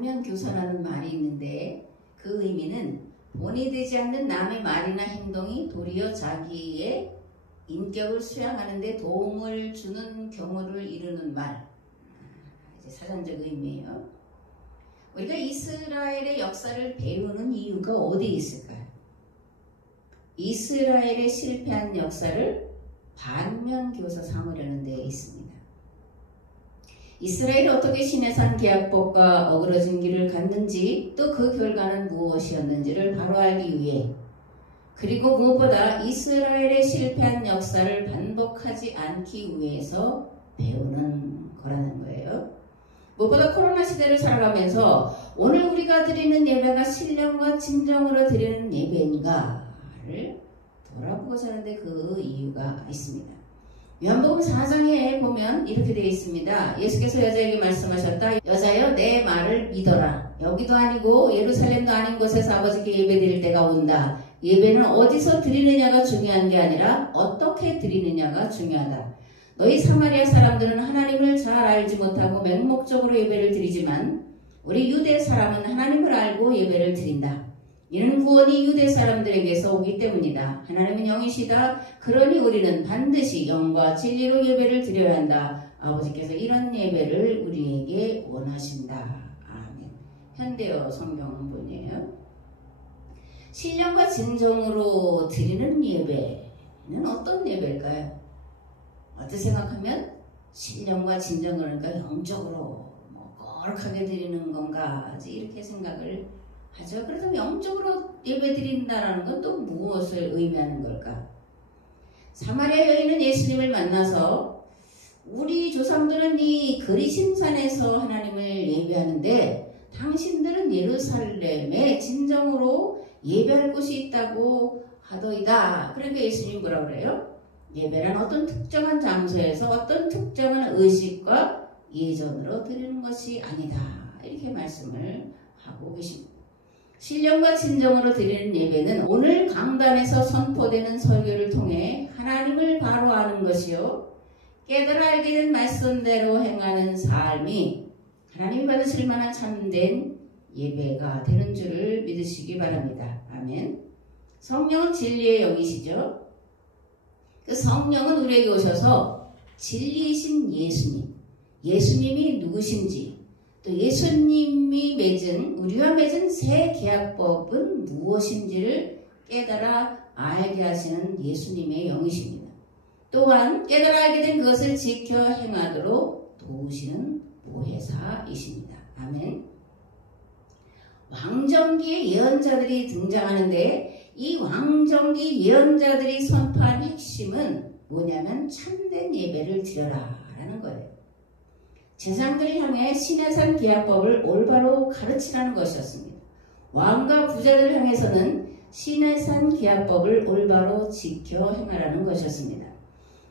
반면교사라는 말이 있는데 그 의미는 본이 되지 않는 남의 말이나 행동이 도리어 자기의 인격을 수양하는 데 도움을 주는 경우를 이루는 말. 이제 사전적 의미예요. 우리가 이스라엘의 역사를 배우는 이유가 어디에 있을까요? 이스라엘의 실패한 역사를 반면교사 삼으려는 데 있습니다. 이스라엘이 어떻게 시내산 계약법과 어그러진 길을 갔는지 또 그 결과는 무엇이었는지를 바로 알기 위해 그리고 무엇보다 이스라엘의 실패한 역사를 반복하지 않기 위해서 배우는 거라는 거예요. 무엇보다 코로나 시대를 살아가면서 오늘 우리가 드리는 예배가 신령과 진정으로 드리는 예배인가를 돌아보고자 하는데 그 이유가 있습니다. 요한복음 4장에 보면 이렇게 되어 있습니다. 예수께서 여자에게 말씀하셨다. 여자여 내 말을 믿어라. 여기도 아니고 예루살렘도 아닌 곳에서 아버지께 예배드릴 때가 온다. 예배는 어디서 드리느냐가 중요한 게 아니라 어떻게 드리느냐가 중요하다. 너희 사마리아 사람들은 하나님을 잘 알지 못하고 맹목적으로 예배를 드리지만 우리 유대 사람은 하나님을 알고 예배를 드린다. 이는 구원이 유대 사람들에게서 오기 때문이다. 하나님은 영이시다. 그러니 우리는 반드시 영과 진리로 예배를 드려야 한다. 아버지께서 이런 예배를 우리에게 원하신다. 아멘. 현대어 성경본이에요. 신령과 진정으로 드리는 예배는 어떤 예배일까요? 어떻게 생각하면 신령과 진정 그러니까 영적으로 거룩하게 드리는 건가 이렇게 생각을 하죠. 그렇다면 영적으로 예배 드린다는 건 또 무엇을 의미하는 걸까? 사마리아 여인은 예수님을 만나서 우리 조상들은 이 그리심산에서 하나님을 예배하는데 당신들은 예루살렘에 진정으로 예배할 곳이 있다고 하더이다. 그러니까 예수님이 뭐라 그래요? 예배란 어떤 특정한 장소에서 어떤 특정한 의식과 예전으로 드리는 것이 아니다. 이렇게 말씀을 하고 계십니다. 신령과 진정으로 드리는 예배는 오늘 강단에서 선포되는 설교를 통해 하나님을 바로 아는 것이요 깨달아 알게 된 말씀대로 행하는 삶이 하나님이 받으실 만한 참된 예배가 되는 줄을 믿으시기 바랍니다. 아멘. 성령은 진리의 영이시죠. 그 성령은 우리에게 오셔서 진리이신 예수님이 누구신지 또 예수님이 맺은 우리와 맺은 새 계약법은 무엇인지를 깨달아 알게 하시는 예수님의 영이십니다. 또한 깨달아 알게 된 그것을 지켜 행하도록 도우시는 보혜사이십니다. 아멘. 왕정기의 예언자들이 등장하는데 이 왕정기 예언자들이 선포한 핵심은 뭐냐면 참된 예배를 드려라 라는 거예요. 제사장들을 향해 시내산 계약법을 올바로 가르치라는 것이었습니다. 왕과 부자들을 향해서는 시내산 계약법을 올바로 지켜 행하라는 것이었습니다.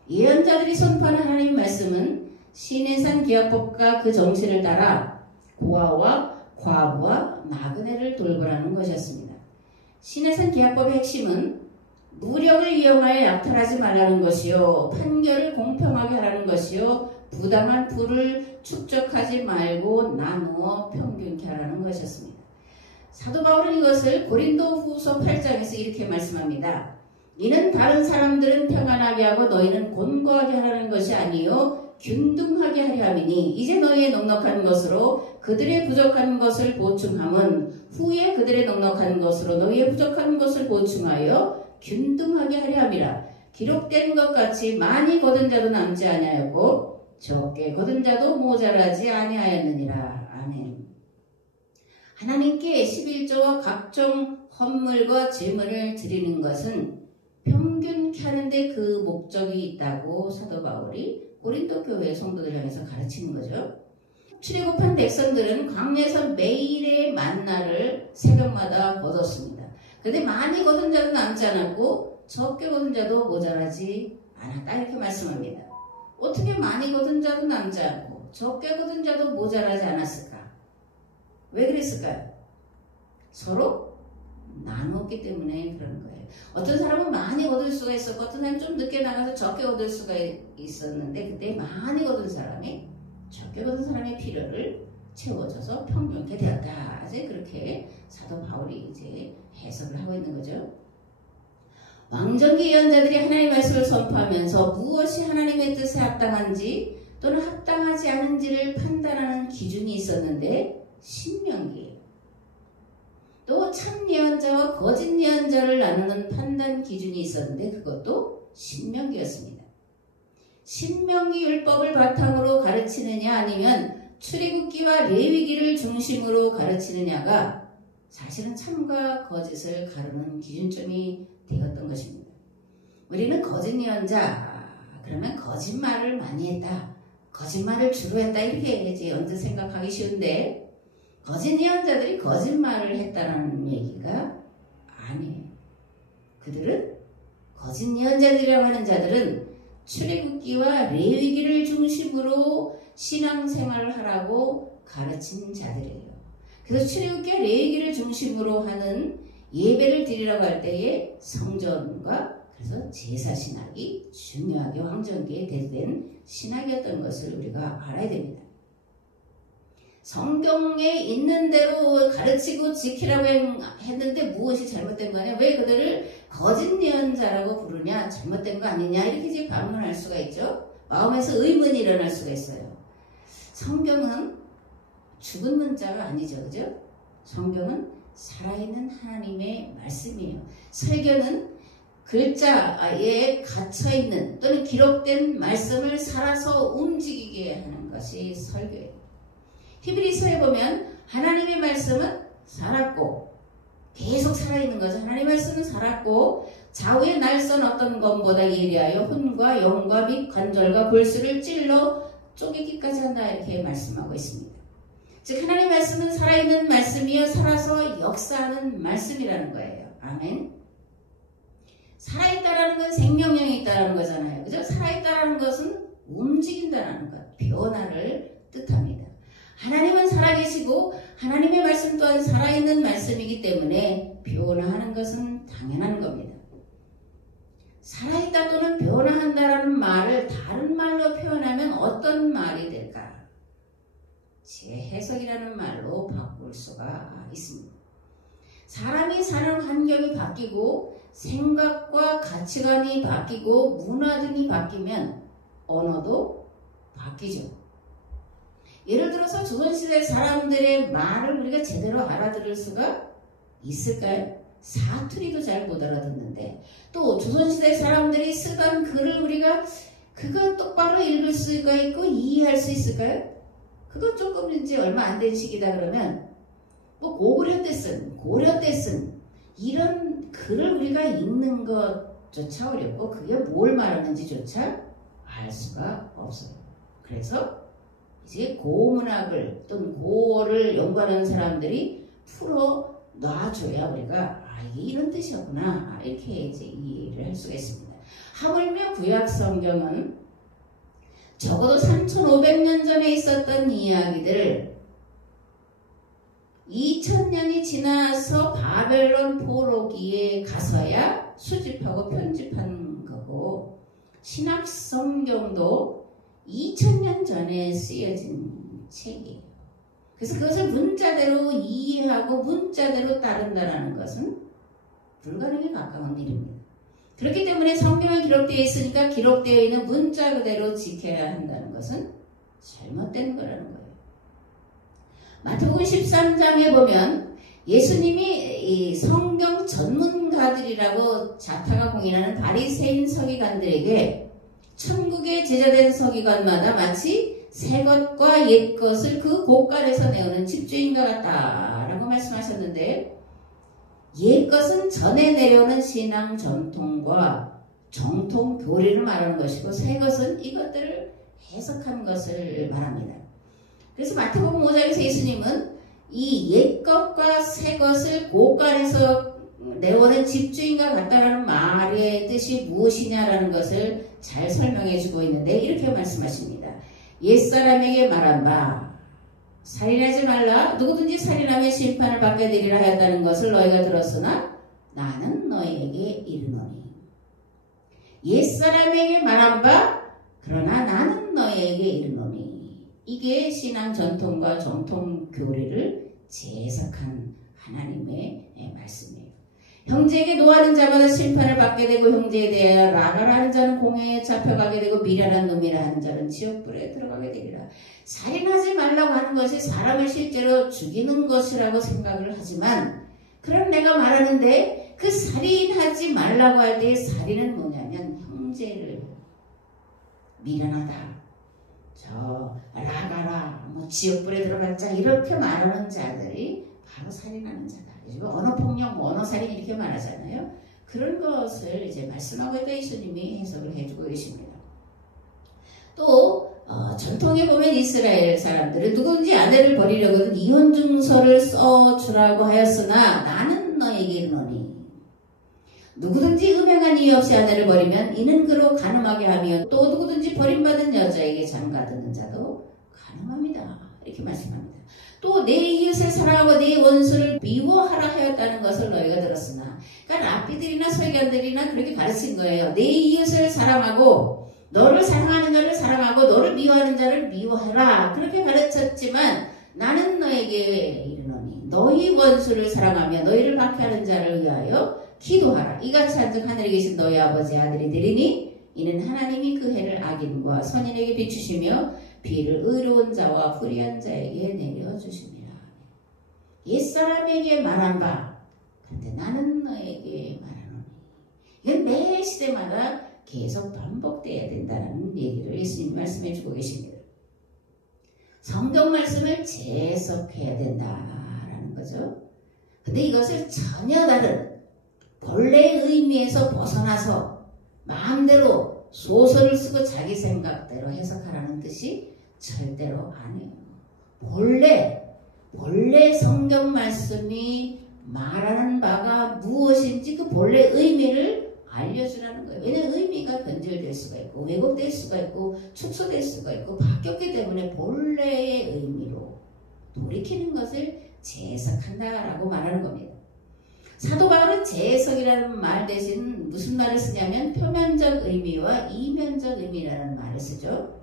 예언자들이 선포하는 하나님의 말씀은 시내산 계약법과 그 정신을 따라 고아와 과부와 나그네를 돌보라는 것이었습니다. 시내산 계약법의 핵심은 무력을 이용하여 약탈하지 말라는 것이요 판결을 공평하게 하라는 것이요 부당한 부를 축적하지 말고 나누어 평균케 하라는 것이었습니다. 사도 바울은 이것을 고린도 후서 8장에서 이렇게 말씀합니다. 이는 다른 사람들은 평안하게 하고 너희는 곤고하게 하라는 것이 아니요 균등하게 하려 함이니 이제 너희의 넉넉한 것으로 그들의 부족한 것을 보충함은 후에 그들의 넉넉한 것으로 너희의 부족한 것을 보충하여 균등하게 하려 함이라. 기록된 것 같이 많이 거둔 자도 남지 아니하였고 적게 거둔 자도 모자라지 아니하였느니라. 아멘. 하나님께 11조와 각종 헌물과 제물을 드리는 것은 평균케 하는데 그 목적이 있다고 사도 바울이 고린도 교회 성도들 향해서 가르치는 거죠. 출애굽한 백성들은 광야에서 매일의 만나를 새벽마다 거뒀습니다. 그런데 많이 거둔 자도 남지 않았고 적게 거둔 자도 모자라지 않았다 이렇게 말씀합니다. 어떻게 많이 거둔 자도 남지 않고 적게 거둔 자도 모자라지 않았을까? 왜 그랬을까요? 서로 나눴기 때문에 그런 거예요. 어떤 사람은 많이 거둘 수가 있었고 어떤 사람은 좀 늦게 나가서 적게 거둘 수가 있었는데 그때 많이 거둔 사람이 적게 거둔 사람의 필요를 채워져서 평균케 되었다. 이제 그렇게 사도 바울이 이제 해석을 하고 있는 거죠. 왕정기 예언자들이 하나님의 말씀을 선포하면서 무엇이 하나님의 뜻에 합당한지 또는 합당하지 않은지를 판단하는 기준이 있었는데 신명기예요. 또 참 예언자와 거짓 예언자를 나누는 판단 기준이 있었는데 그것도 신명기였습니다. 신명기 율법을 바탕으로 가르치느냐 아니면 출애굽기와 레위기를 중심으로 가르치느냐가 사실은 참과 거짓을 가르는 기준점이 되었던 것입니다. 우리는 거짓 예언자 그러면 거짓말을 많이 했다, 거짓말을 주로 했다 이렇게 이제 언뜻 생각하기 쉬운데 거짓 예언자들이 거짓말을 했다는 얘기가 아니에요. 그들은 거짓 예언자들이라고 하는 자들은 출애굽기와 레위기를 중심으로 신앙생활을 하라고 가르친 자들이에요. 그래서 출애굽기와 레위기를 중심으로 하는 예배를 드리라고 할 때에 성전과 그래서 제사신학이 중요하게 왕정기에 대두된 신학이었던 것을 우리가 알아야 됩니다. 성경에 있는 대로 가르치고 지키라고 했는데 무엇이 잘못된 거냐? 왜 그들을 거짓 예언자라고 부르냐? 잘못된 거 아니냐? 이렇게 이제 반문할 수가 있죠. 마음에서 의문이 일어날 수가 있어요. 성경은 죽은 문자가 아니죠. 그죠? 성경은 살아있는 하나님의 말씀이에요. 설교는 글자에 갇혀있는 또는 기록된 말씀을 살아서 움직이게 하는 것이 설교예요. 히브리서에 보면 하나님의 말씀은 살았고 계속 살아있는 거죠. 하나님의 말씀은 살았고 좌우에 날선 어떤 검보다 예리하여 혼과 영과 및 관절과 골수를 찔러 쪼개기까지 한다 이렇게 말씀하고 있습니다. 즉 하나님의 말씀은 살아있는 말씀이요 살아서 역사하는 말씀이라는 거예요. 아멘. 살아있다라는 건 생명력이 있다라는 거잖아요. 그죠? 살아있다라는 것은 움직인다라는 것, 변화를 뜻합니다. 하나님은 살아계시고 하나님의 말씀 또한 살아있는 말씀이기 때문에 변화하는 것은 당연한 겁니다. 살아있다 또는 변화한다라는 말을 다른 말로 표현하면 어떤 말이 될까? 재해석이라는 말로 바꿀 수가 있습니다. 사람이 사는 환경이 바뀌고 생각과 가치관이 바뀌고 문화 등이 바뀌면 언어도 바뀌죠. 예를 들어서 조선시대 사람들의 말을 우리가 제대로 알아들을 수가 있을까요? 사투리도 잘 못 알아듣는데 또 조선시대 사람들이 쓰던 글을 우리가 그거 똑바로 읽을 수가 있고 이해할 수 있을까요? 그건 조금 이제 얼마 안 된 시기다 그러면 뭐 고구려 때 쓴, 고려 때 쓴 이런 글을 우리가 읽는 것조차 어렵고 그게 뭘 말하는지조차 알 수가 없어요. 그래서 이제 고문학을 또는 고어를 연구하는 사람들이 풀어 놔줘야 우리가 이게 이런 뜻이었구나 이렇게 이제 이해를 할 수가 있습니다. 하물며 구약 성경은 적어도 3500년 전에 있었던 이야기들을 2000년이 지나서 바벨론 포로기에 가서야 수집하고 편집한 거고 신약 성경도 2000년 전에 쓰여진 책이에요. 그래서 그것을 문자대로 이해하고 문자대로 따른다는 것은 불가능에 가까운 일입니다. 그렇기 때문에 성경에 기록되어 있으니까 기록되어 있는 문자 그대로 지켜야 한다는 것은 잘못된 거라는 거예요. 마태복음 13장에 보면 예수님이 이 성경 전문가들이라고 자타가 공인하는 바리새인 서기관들에게 천국에 제자된 서기관마다 마치 새 것과 옛 것을 그 곳간에서 내오는 집주인과 같다라고 말씀하셨는데 옛 것은 전에 내려오는 신앙 전통과 정통 교리를 말하는 것이고 새 것은 이것들을 해석하는 것을 말합니다. 그래서 마태복음 5장에서 예수님은 이 옛 것과 새 것을 곳간에서 내오는 집주인과 같다라는 말의 뜻이 무엇이냐라는 것을 잘 설명해 주고 있는데 이렇게 말씀하십니다. 옛사람에게 말한 바 살인하지 말라 누구든지 살인하면 심판을 받게 되리라 하였다는 것을 너희가 들었으나 나는 너희에게 이르노니 옛사람에게 말한 바 그러나 나는 너희에게 이르노니 이게 신앙 전통과 정통 교리를 재해석한 하나님의 말씀이에요. 형제에게 노하는 자마다 심판을 받게 되고 형제에 대하여 라가라 하는 자는 공회에 잡혀가게 되고 미련한 놈이라 하는 자는 지옥불에 들어가게 되리라. 살인하지 말라고 하는 것이 사람을 실제로 죽이는 것이라고 생각을 하지만, 그럼 내가 말하는데 그 살인하지 말라고 할 때의 살인은 뭐냐면 형제를 미련하다, 저 라가라, 뭐 지옥불에 들어갔자 이렇게 말하는 자들이 바로 살인하는 자다. 요즘 언어폭력, 언어살인 이렇게 말하잖아요. 그런 것을 이제 말씀하고 있다 예수님이 해석을 해주고 계십니다. 또 전통에 보면 이스라엘 사람들은 누구든지 아내를 버리려거든 이혼증서를 써주라고 하였으나 나는 너에게 이르노니 누구든지 음행한 이유 없이 아내를 버리면 이는 그로 간음하게 하며 또 누구든지 버림받은 여자에게 장가드는 자도 간음합니다. 이렇게 말씀합니다. 또 내 이웃을 사랑하고 내 원수를 미워하라 하였다는 것을 너희가 들었으나, 그러니까 랍비들이나 서기관들이나 그렇게 가르친 거예요. 내 이웃을 사랑하고 너를 사랑하는 자를 사랑하고 너를 미워하는 자를 미워하라, 그렇게 가르쳤지만 나는 너에게 이르노니 너희 원수를 사랑하며 너희를 박해하는 자를 위하여 기도하라. 이같이 한즉 하늘에 계신 너희 아버지의 아들이 되리니 이는 하나님이 그 해를 악인과 선인에게 비추시며 비를 의로운 자와 불의한 자에게 내려주십니다. 옛사람에게 말한 바 그런데 나는 너에게 말하노니. 이건 매 시대마다 계속 반복돼야 된다는 얘기를 예수님이 말씀해 주고 계십니다. 성경 말씀을 재해석해야 된다라는 거죠. 근데 이것을 전혀 다른 본래의 의미에서 벗어나서 마음대로 소설을 쓰고 자기 생각대로 해석하라는 뜻이 절대로 아니에요. 본래 성경 말씀이 말하는 바가 무엇인지 그 본래 의미를 알려주라는 거예요. 왜냐하면 의미가 변질될 수가 있고 왜곡될 수가 있고 축소될 수가 있고 바뀌었기 때문에 본래의 의미로 돌이키는 것을 재해석한다라고 말하는 겁니다. 사도 바울은 재해석이라는 말 대신 무슨 말을 쓰냐면 표면적 의미와 이면적 의미라는 말을 쓰죠.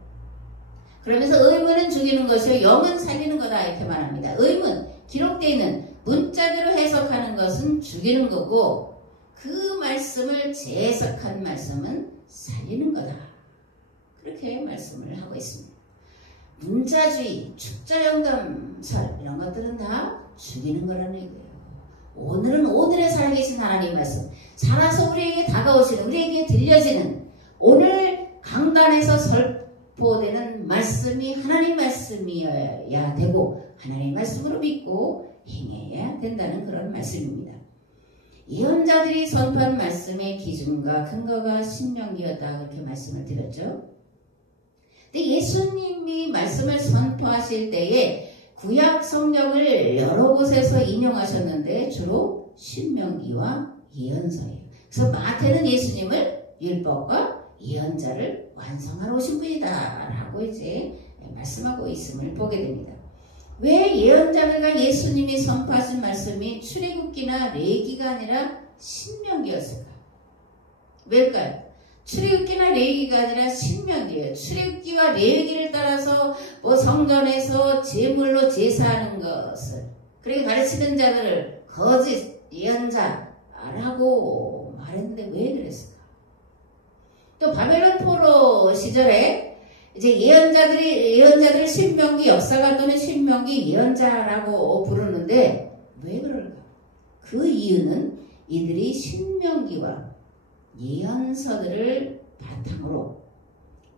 그러면서 의문은 죽이는 것이요 영은 살리는 거다 이렇게 말합니다. 의문, 기록되어 있는 문자대로 해석하는 것은 죽이는 거고 그 말씀을 재해석한 말씀은 살리는 거다. 그렇게 말씀을 하고 있습니다. 문자주의, 축자영감설 이런 것들은 다 죽이는 거라는 얘기예요. 오늘은 오늘에 살아계신 하나님 말씀, 살아서 우리에게 다가오시는, 우리에게 들려지는, 오늘 강단에서 설포되는 말씀이 하나님 말씀이어야 되고 하나님 말씀으로 믿고 행해야 된다는 그런 말씀입니다. 예언자들이 선포한 말씀의 기준과 근거가 신명기였다 그렇게 말씀을 드렸죠. 근데 예수님이 말씀을 선포하실 때에 구약 성경을 여러 곳에서 인용하셨는데 주로 신명기와 예언서예요. 그래서 마태는 예수님을 율법과 예언자를 완성하러 오신 분이다 라고 이제 말씀하고 있음을 보게 됩니다. 왜 예언자들과 예수님이 선포하신 말씀이 출애굽기나 레위기가 아니라 신명기였을까? 왜일까요? 출애굽기나 레위기가 아니라 신명기예요. 출애굽기와 레위기를 따라서 뭐 성전에서 제물로 제사하는 것을 그렇게 가르치는 자들을 거짓 예언자라고 말했는데 왜 그랬을까? 또 바벨론 포로 시절에 이제 예언자들을 신명기 역사가 또는 신명기 예언자라고 부르는데 왜 그럴까? 그 이유는 이들이 신명기와 예언서들을 바탕으로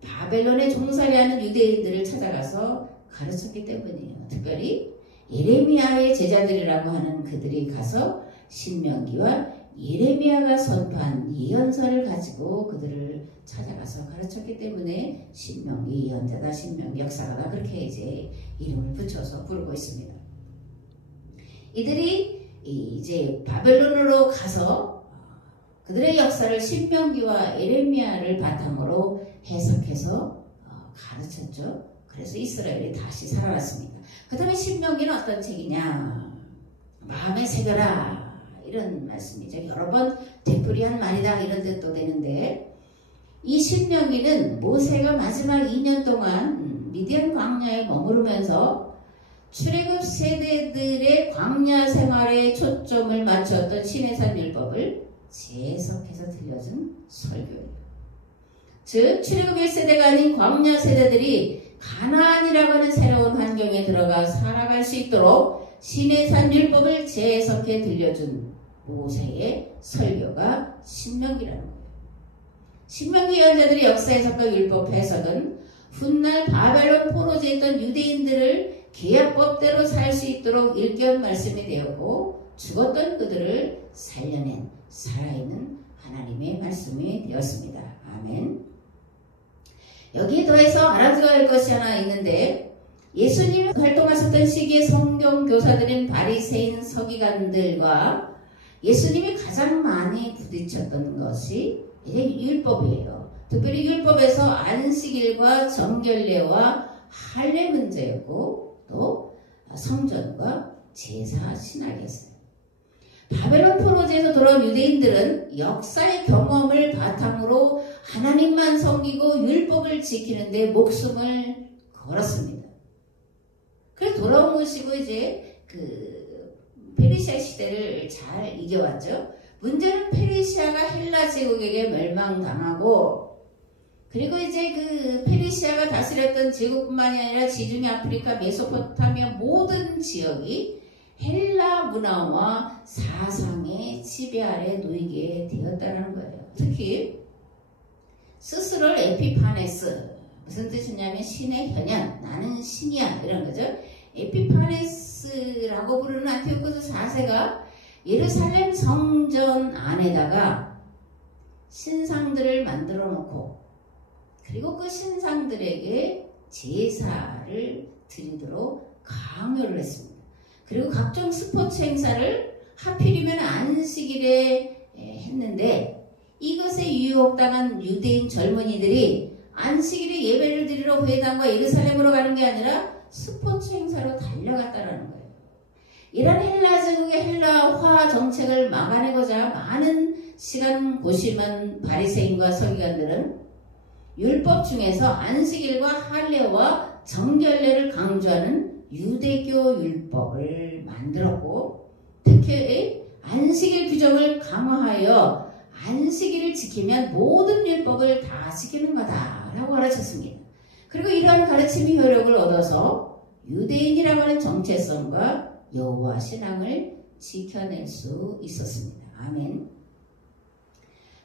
바벨론에 종살이하는 유대인들을 찾아가서 가르쳤기 때문이에요. 특별히 예레미야의 제자들이라고 하는 그들이 가서 신명기와 예레미야가 선포한 예언서를 가지고 그들을 찾아가서 가르쳤기 때문에 신명기 예언자다, 신명기 역사가다 그렇게 이제 이름을 붙여서 부르고 있습니다. 이들이 이제 바벨론으로 가서 그들의 역사를 신명기와 예레미야를 바탕으로 해석해서 가르쳤죠. 그래서 이스라엘이 다시 살아났습니다. 그 다음에 신명기는 어떤 책이냐? 마음에 새겨라 이런 말씀이죠. 여러 번 되풀이한 말이다 이런 뜻도 되는데 이 신명기는 모세가 마지막 2년 동안 미디안 광야에 머무르면서 출애굽 세대들의 광야 생활에 초점을 맞췄던 시내산 율법을 재해석해서 들려준 설교예요. 즉 출애굽 1세대가 아닌 광야 세대들이 가나안이라고 하는 새로운 환경에 들어가 살아갈 수 있도록 시내산 율법을 재해석해 들려준 모세의 설교가 신명기라는 거예요. 신명기 예언자들의 역사 해석과 율법 해석은 훗날 바벨론 포로지에 있던 유대인들을 계약법대로 살 수 있도록 일견 말씀이 되었고 죽었던 그들을 살려낸 살아있는 하나님의 말씀이 되었습니다. 아멘. 여기에 더해서 알아두어야 할 것이 하나 있는데 예수님이 활동하셨던 시기에 성경 교사들인 바리새인 서기관들과 예수님이 가장 많이 부딪혔던 것이 율법이에요. 특별히 율법에서 안식일과 정결례와 할례 문제였고 또 성전과 제사 신학이었어요. 바벨론 포로지에서 돌아온 유대인들은 역사의 경험을 바탕으로 하나님만 섬기고 율법을 지키는 데 목숨을 걸었습니다. 그래서 돌아온 것이고 이제 페르시아 시대를 잘 이겨왔죠. 문제는 페르시아가 헬라 제국에게 멸망당하고 그리고 이제 페르시아가 다스렸던 제국뿐만이 아니라 지중해 아프리카 메소포타미아 모든 지역이 헬라 문화와 사상의 지배 아래 놓이게 되었다는 거예요. 특히 스스로를 에피파네스, 무슨 뜻이냐면 신의 현현, 나는 신이야 이런 거죠. 에피파네스라고 부르는 안티오코스 4세가 예루살렘 성전 안에다가 신상들을 만들어 놓고 그리고 그 신상들에게 제사를 드리도록 강요를 했습니다. 그리고 각종 스포츠 행사를 하필이면 안식일에 했는데 이것에 유혹당한 유대인 젊은이들이 안식일에 예배를 드리러 회당과 예루살렘으로 가는 게 아니라 스포츠 행사로 달려갔다는 거예요. 이런 헬라 제국의 헬라화 정책을 막아내고자 많은 시간 고심한 바리새인과 서기관들은 율법 중에서 안식일과 할례와 정결례를 강조하는 유대교 율법을 만들었고 특히 안식일 규정을 강화하여 안식일을 지키면 모든 율법을 다 지키는 거다라고 가르쳤습니다. 그리고 이러한 가르침이 효력을 얻어서 유대인이라고 하는 정체성과 여호와 신앙을 지켜낼 수 있었습니다. 아멘.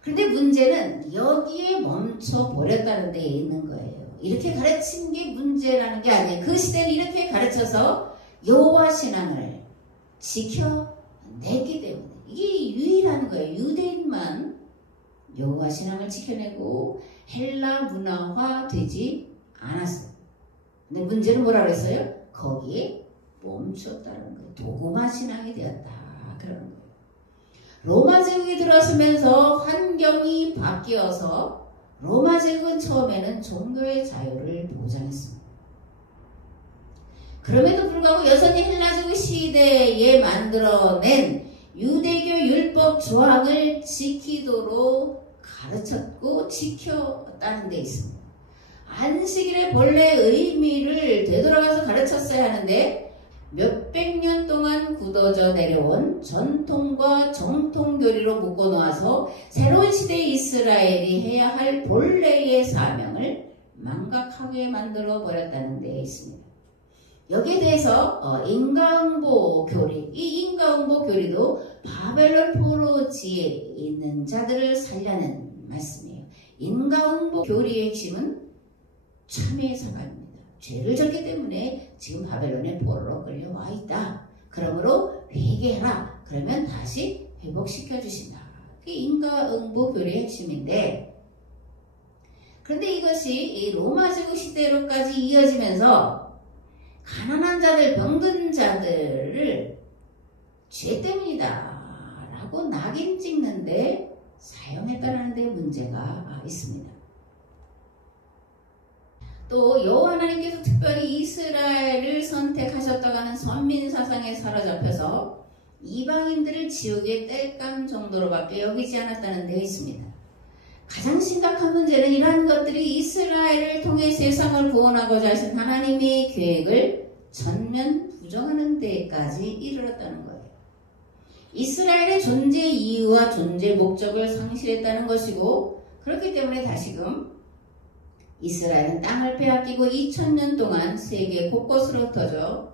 그런데 문제는 여기에 멈춰버렸다는 데에 있는 거예요. 이렇게 가르친 게 문제라는 게 아니에요. 그 시대는 이렇게 가르쳐서 여호와 신앙을 지켜냈기 때문에 이게 유일한 거예요. 유대인만 여호와 신앙을 지켜내고 헬라 문화화 되지 않았어요. 근데 문제는 뭐라 그랬어요? 거기에 멈췄다는 거예요. 도구마 신앙이 되었다. 그러는 거예요. 로마 제국이 들어서면서 환경이 바뀌어서 로마 제국은 처음에는 종교의 자유를 보장했습니다. 그럼에도 불구하고 여전히 헬라 제국 시대에 만들어낸 유대교 율법 조항을 지키도록 가르쳤고 지켰다는 데 있습니다. 안식일의 본래 의미를 되돌아가서 가르쳤어야 하는데 몇백 년 동안 굳어져 내려온 전통과 정통교리로 묶어놓아서 새로운 시대의 이스라엘이 해야 할 본래의 사명을 망각하게 만들어 버렸다는 데 있습니다. 여기에 대해서 인과응보 교리, 이 인과응보 교리도 바벨론 포로지에 있는 자들을 살려는 말씀이에요. 인과응보 교리의 핵심은 참회의 사과입니다. 죄를 졌기 때문에 지금 바벨론의 포로로 끌려와 있다. 그러므로 회개해라. 그러면 다시 회복시켜 주신다. 그게 인과응보 교리의 핵심인데 그런데 이것이 이 로마 제국 시대로까지 이어지면서 가난한 자들, 병든 자들을 죄 때문이다 라고 낙인 찍는데 사용했다는 데 문제가 있습니다. 또 여호와 하나님께서 특별히 이스라엘을 선택하셨다고 하는 선민 사상에 사로잡혀서 이방인들을 지옥의 땔감 정도로밖에 여기지 않았다는 데 있습니다. 가장 심각한 문제는 이러한 것들이 이스라엘을 통해 세상을 구원하고자 하신 하나님의 계획을 전면 부정하는 데까지 이르렀다는 거예요. 이스라엘의 존재 이유와 존재 목적을 상실했다는 것이고, 그렇기 때문에 다시금 이스라엘은 땅을 빼앗기고 2000년 동안 세계 곳곳으로 흩어져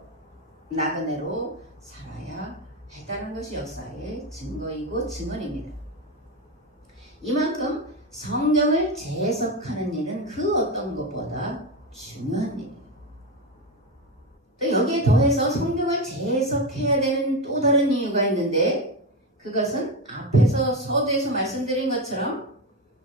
나그네로 살아야 했다는 것이 역사의 증거이고 증언입니다. 이만큼 성경을 재해석하는 일은 그 어떤 것보다 중요한 일이에요. 또 여기에 더해서 성경을 재해석해야 되는 또 다른 이유가 있는데, 그것은 앞에서 서두에서 말씀드린 것처럼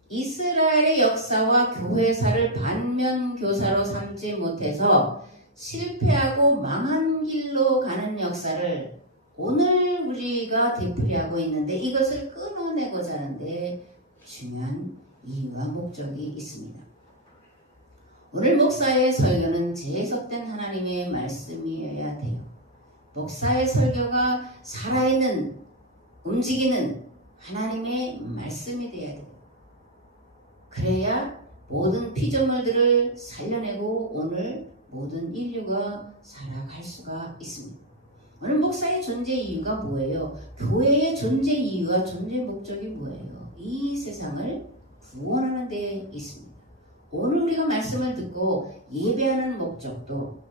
이스라엘의 역사와 교회사를 반면교사로 삼지 못해서 실패하고 망한 길로 가는 역사를 오늘 우리가 되풀이하고 있는데, 이것을 끊어내고자 하는데 중요한 이유와 목적이 있습니다. 오늘 목사의 설교는 재해석된 하나님의 말씀이어야 돼요. 목사의 설교가 살아있는, 움직이는 하나님의 말씀이 되어야 돼요. 그래야 모든 피조물들을 살려내고 오늘 모든 인류가 살아갈 수가 있습니다. 오늘 목사의 존재 이유가 뭐예요? 교회의 존재 이유와 존재 목적이 뭐예요? 이 세상을 구원하는 데 있습니다. 오늘 우리가 말씀을 듣고 예배하는 목적도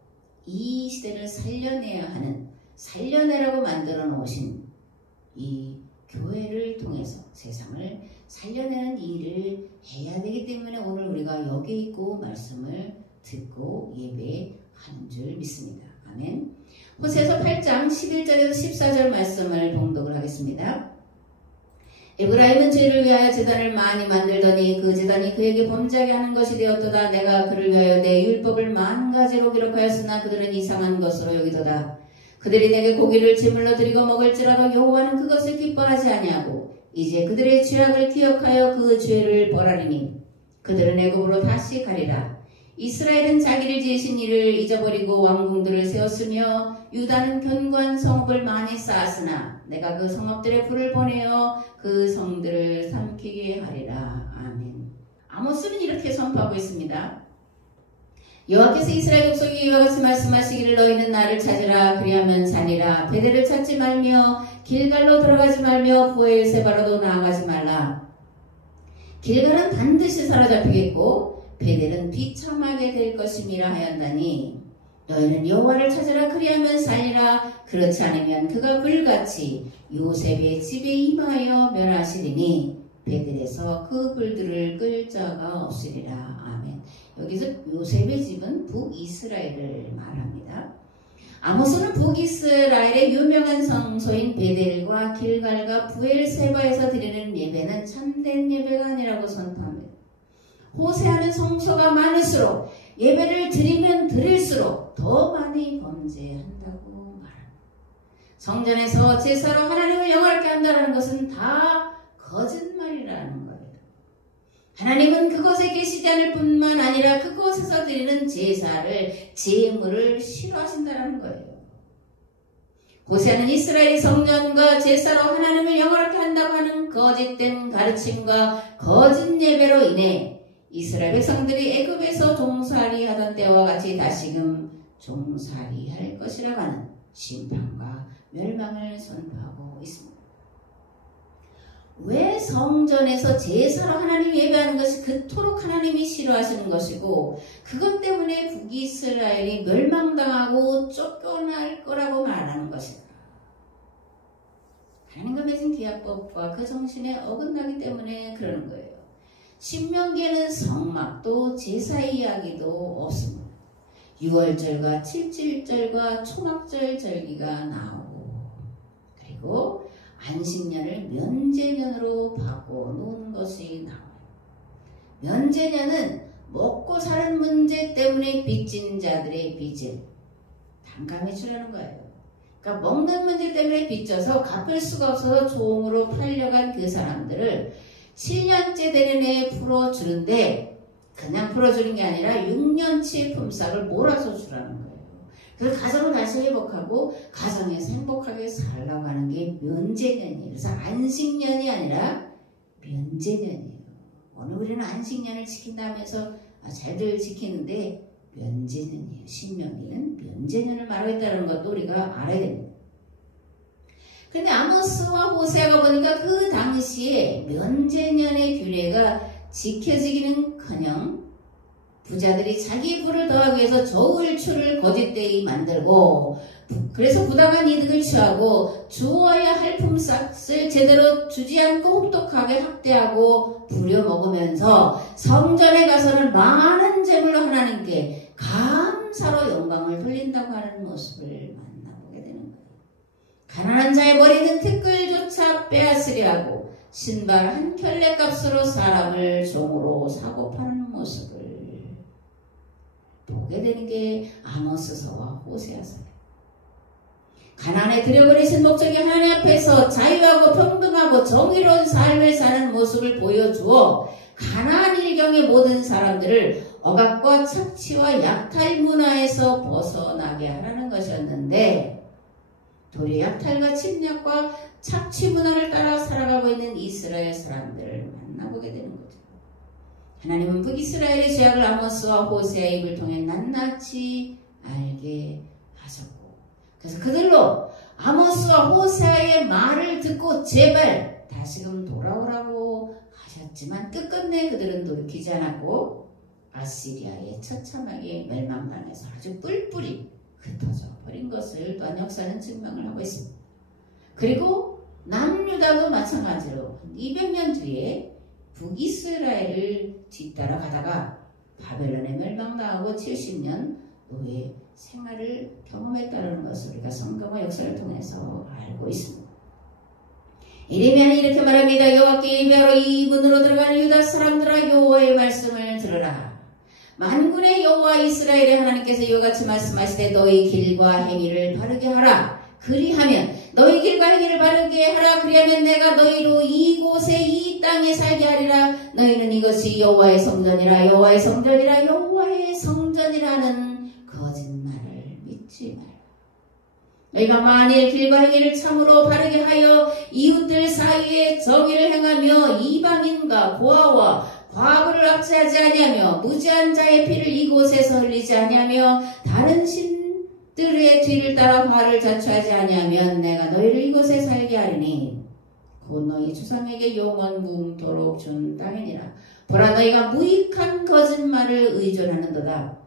이 시대를 살려내야 하는, 살려내라고 만들어 놓으신 이 교회를 통해서 세상을 살려내는 일을 해야 되기 때문에 오늘 우리가 여기 있고 말씀을 듣고 예배하는 줄 믿습니다. 아멘. 호세아서 8장 11절에서 14절 말씀을 봉독을 하겠습니다. 에브라임은 죄를 위하여 제단을 많이 만들더니 그 제단이 그에게 범죄하게 하는 것이 되었도다. 내가 그를 위하여 내 율법을 만 가지로 기록하였으나 그들은 이상한 것으로 여기도다. 그들이 내게 고기를 제물로 드리고 먹을지라도 여호와는 그것을 기뻐하지 아니하고 이제 그들의 죄악을 기억하여 그 죄를 벌하리니 그들은 애굽으로 다시 가리라. 이스라엘은 자기를 지으신 이를 잊어버리고 왕궁들을 세웠으며 유다는 견고한 성읍을 많이 쌓았으나 내가 그 성읍들에 불을 보내어 그 성들을 삼키게 하리라. 아멘. 아모스는 이렇게 선포하고 있습니다. 여호와께서 이스라엘 족속에게 이와 같이 말씀하시기를 너희는 나를 찾으라. 그리하면 자니라. 베델을 찾지 말며 길갈로 들어가지 말며 부엘세바로도 나아가지 말라. 길갈은 반드시 사로잡히겠고 베델은 비참하게 될 것임이라 하였다니 너희는 여호와를 찾으라. 그리하면 살리라. 그렇지 않으면 그가 불같이 요셉의 집에 임하여 멸하시리니 베델에서 그 불들을 끌 자가 없으리라. 아멘. 여기서 요셉의 집은 북이스라엘을 말합니다. 아모스는 북이스라엘의 유명한 성소인 베델과 길갈과 부엘세바에서 드리는 예배는 참된 예배가 아니라고 선포합니다. 호세아는 성소가 많을수록 예배를 드리면 드릴수록 더 많이 범죄한다고 말합니다. 성전에서 제사로 하나님을 영화롭게 한다는 것은 다 거짓말이라는 거예요. 하나님은 그곳에 계시지 않을 뿐만 아니라 그곳에서 드리는 제사를, 제물을 싫어하신다는 거예요. 호세아는 이스라엘 성전과 제사로 하나님을 영화롭게 한다고 하는 거짓된 가르침과 거짓 예배로 인해 이스라엘 백성들이 애굽에서 종살이 하던 때와 같이 다시금 종살이 할 것이라고 하는 심판과 멸망을 선포하고 있습니다. 왜 성전에서 제사로 하나님 예배하는 것이 그토록 하나님이 싫어하시는 것이고 그것 때문에 북이스라엘이 멸망당하고 쫓겨날 거라고 말하는 것일까? 하나님과 맺은 기약법과 그 정신에 어긋나기 때문에 그러는 거예요. 신명기에는 성막도 제사 이야기도 없습니다. 6월절과 7.7절과 초막절 절기가 나오고 그리고 안식년을 면제년으로 바꿔놓은 것이 나와요. 면제년은 먹고 사는 문제 때문에 빚진 자들의 빚을 단감해 주려는 거예요. 그러니까 먹는 문제 때문에 빚져서 갚을 수가 없어서 종으로 팔려간 그 사람들을 7년째 되는 해에 풀어주는데 그냥 풀어주는 게 아니라 6년치의 품삯을 몰아서 주라는 거예요. 그래서 가정을 다시 회복하고 가정에서 행복하게 살라고 하는 게 면제년이에요. 그래서 안식년이 아니라 면제년이에요. 오늘 우리는 안식년을 지킨다면서 잘들 지키는데 면제년이에요. 신명기는 면제년을 말하겠다는 것도 우리가 알아야 됩니다. 근데 아모스와 호세아가 보니까 그 당시에 면제년의 규례가 지켜지기는커녕 부자들이 자기 부를 더하기 위해서 저울추를 거짓되이 만들고 그래서 부당한 이득을 취하고 주어야 할 품삯을 제대로 주지 않고 혹독하게 학대하고 부려먹으면서 성전에 가서는 많은 재물로 하나님께 감사로 영광을 돌린다고 하는 모습을 만나보게 되는 거예요. 가난한 자의 머리는 티끌조차 빼앗으려 하고 신발 한 켤레 값으로 사람을 종으로 사고 파는 모습을 보게 되는 게 아모스서와 호세아서예요. 가난에 들여버리신 목적이 하나님 앞에서 자유하고 평등하고 정의로운 삶을 사는 모습을 보여주어 가나안 일경의 모든 사람들을 억압과 착취와 약탈 문화에서 벗어나게 하라는 것이었는데 도리어 약탈과 침략과 착취 문화를 따라 살아가고 있는 이스라엘 사람들을 만나보게 되는 거죠. 하나님은 북이스라엘의 죄악을 아모스와 호세아의 입을 통해 낱낱이 알게 하셨고 그래서 그들로 아모스와 호세아의 말을 듣고 제발 다시금 돌아오라고 하셨지만 끝끝내 그들은 돌이키지 않았고 아시리아에 처참하게 멸망당해서 아주 뿔뿔이 흩어져 버린 것을 또한 역사는 증명을 하고 있습니다. 그리고 남유다도 마찬가지로 200년 뒤에 북이스라엘을 뒤따라 가다가 바벨론에 멸망당하고 70년 노예 생활을 경험했다는 것을 우리가 성경과 역사를 통해서 알고 있습니다. 예레미야는 이렇게 말합니다. 여호와께 예배하러 이 문으로 들어가는 유다 사람들아 여호와의 말씀을 들으라. 만군의 여호와 이스라엘의 하나님께서 이와 같이 말씀하시되 너희 길과 행위를 바르게 하라. 그리하면 너희 길과 행위를 바르게 하라. 그리하면 내가 너희로 이곳에 이 땅에 살게 하리라. 너희는 이것이 여호와의 성전이라 여호와의 성전이라 여호와의 성전이라는 거짓말을 믿지 마라. 너희가 만일 길과 행위를 참으로 바르게 하여 이웃들 사이에 정의를 행하며 이방인과 고아와 과부를 압제하지 아니하며 무지한 자의 피를 이곳에서 흘리지 아니하며 다른 신들의 뒤를 따라 화를 자초하지 아니하면 내가 너희를 이곳에 살게 하리니 곧 너희 조상에게 영원무궁토록 준 땅이니라. 보라 너희가 무익한 거짓말을 의존하는도다.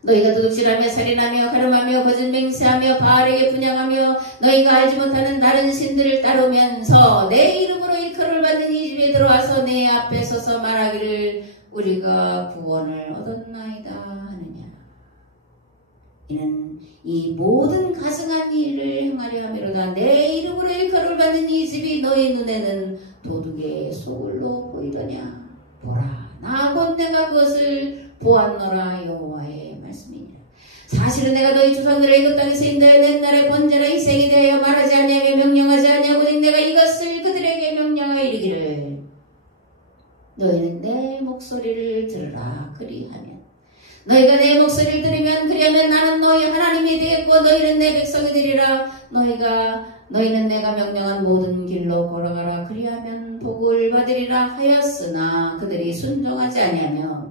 너희가 도둑질하며 살인하며 가늠하며 거짓 맹세하며 바알에게 분향하며 너희가 알지 못하는 다른 신들을 따르면서 내 이름으로 일컬음을 받는 이 집에 들어와서 내 앞에 서서 말하기를 우리가 구원을 얻었나이다 하느냐. 이는 이 모든 가증한 일을 행하려 함이로다. 내 이름으로 일컬음을 받는 이 집이 너희 눈에는 도둑의 소굴로 보이더냐. 보라 나 곧 내가 그것을 보았노라 여호와의 말씀이니라. 사실은 내가 너희 조상들을 애굽 땅에서 인도하여 낸 날에 번제나 희생에 대하여 말하지 아니하며 명령하지 아니하고니 내가 이것을 그들에게 명령하여 이르기를 너희는 내 목소리를 들으라. 그리하면 너희가 내 목소리를 들으면 그리하면 나는 너희 하나님이 되겠고 너희는 내 백성이 되리라. 너희는 내가 명령한 모든 길로 걸어가라. 그리하면 복을 받으리라 하였으나 그들이 순종하지 아니하며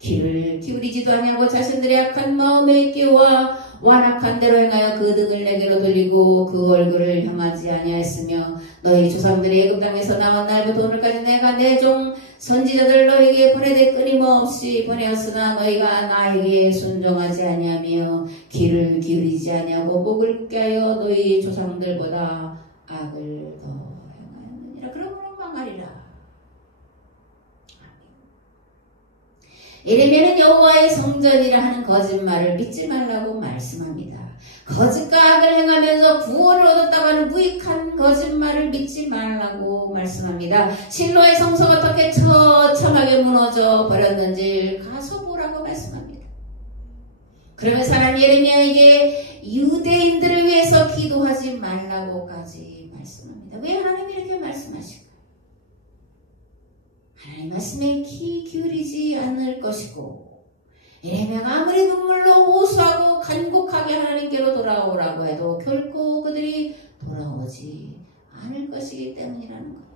귀를 기울이지도 아니하고 자신들의 악한 마음에 끼와 완악한 대로 행하여 그 등을 내게로 돌리고 그 얼굴을 향하지 아니하였으며 너희 조상들이 애굽 땅에서 나온 날부터 오늘까지 내가 내 종 선지자들 너에게 보내되 끊임없이 보내었으나 너희가 나에게 순종하지 아니하며 귀를 기울이지 아니하고 목을 굳게 하여 너희 조상들보다 악을 더 행하였느니라. 그러므로 망하리라. 예레미야는 여호와의 성전이라 하는 거짓말을 믿지 말라고 말씀합니다. 거짓과 악을 행하면서 구원을 얻었다고 하는 무익한 거짓말을 믿지 말라고 말씀합니다. 실로의 성소가 어떻게 처참하게 무너져 버렸는지 가서 보라고 말씀합니다. 그러면서 하나님 예레미야에게 유대인들을 위해서 기도하지 말라고까지 말씀합니다. 왜 하나님이 이렇게 말씀하실까요? 하나님 말씀에 귀 기울이지 않을 것이고 예레미야가 아무리 눈물로 호소하고 간곡하게 하나님께로 돌아오라고 해도 결코 그들이 돌아오지 않을 것이기 때문이라는 거예요.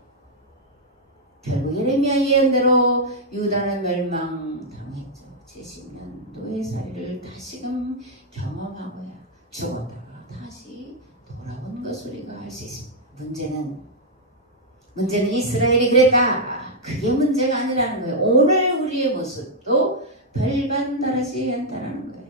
결국 예레미야 예언대로 유다는 멸망당했죠. 70년 노예살이를 다시금 경험하고야 죽었다가 다시 돌아온 것을 우리가 알 수 있습니다. 문제는 이스라엘이 그랬다. 그게 문제가 아니라는 거예요. 오늘 우리의 모습도 별반 다르지 않다는 거예요.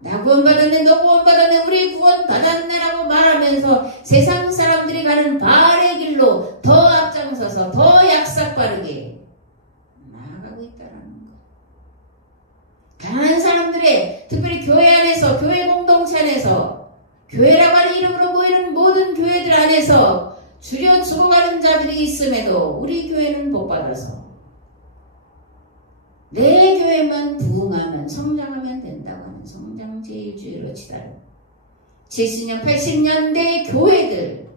나 구원받았네, 너 구원받았네, 우리 구원받았네라고 말하면서 세상 사람들이 가는 바알의 길로 더 앞장서서 더 약삭빠르게 나아가고 있다는 거예요. 가난한 사람들의, 특별히 교회 안에서, 교회 공동체 안에서, 교회라고 하는 이름으로 모이는 모든 교회들 안에서 줄여 죽어가는 자들이 있음에도 우리 교회는 복받아서 내 교회만 부흥하면 성장하면 된다고 하는 성장제일주의로 치달은 70년 80년대 교회들,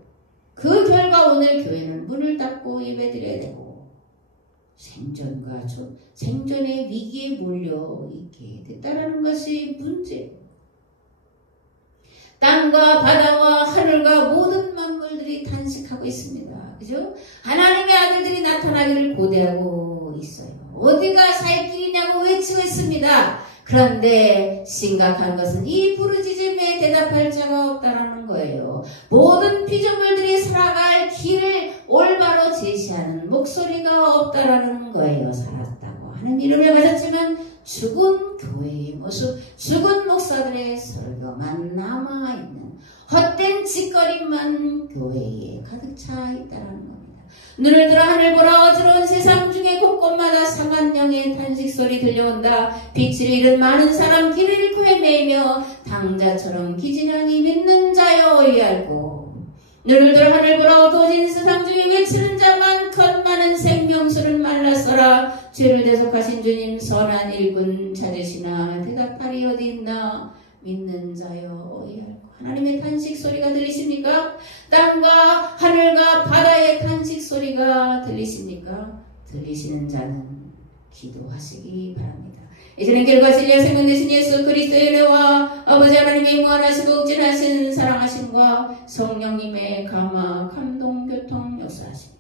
그 결과 오늘 교회는 문을 닫고 예배드려야 되고 생존의 위기에 몰려있게 됐다는 것이 문제예요. 땅과 바다와 하늘과 모든 만물들이 탄식하고 있습니다. 그죠? 하나님의 아들들이 나타나기를 고대하고 있어요. 어디가 살 길이냐고 외치고 있습니다. 그런데 심각한 것은 이 부르짖음에 대답할 자가 없다라는 거예요. 모든 피조물들이 살아갈 길을 올바로 제시하는 목소리가 없다라는 거예요. 살았다고 하는 이름을 가졌지만 죽은 교회의 모습, 죽은 목사들의 설교만 남아있는 헛된 짓거리만 교회에 가득 차 있다는 겁니다. 눈을 들어 하늘 보라. 어지러운 세상 중에 곳곳마다 상한 영의 탄식 소리 들려온다. 빛을 잃은 많은 사람 길을 잃고 헤매이며 당자처럼 기진하니 믿는 자여 어이할고. 눈을 들어 하늘 보라. 어두워진 세상 중에 외치는 자만큼 많은 생명수는 말랐어라. 죄를 대속하신 주님 선한 일꾼 찾으시나 대답하리 어디 있나. 믿는 자여 어이할고. 하나님의 탄식 소리가 들리십니까? 땅과 하늘과 바다의 탄식 소리가 들리십니까? 들리시는 자는 기도하시기 바랍니다. 이제는 길과 진리와 생명 되신 예수 그리스도의 은혜와 아버지 하나님의 무한하시고 극진하신 사랑하심과 성령님의 감화 감동 교통 역사하심,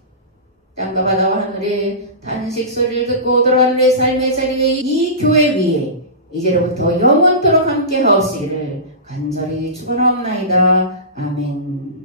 땅과 바다와 하늘의 탄식 소리를 듣고 돌아가는 내 삶의 자리에 이 교회 위에 이제로부터 영원토록 함께 하옵시기를 간절히 축원하옵나이다. 아멘.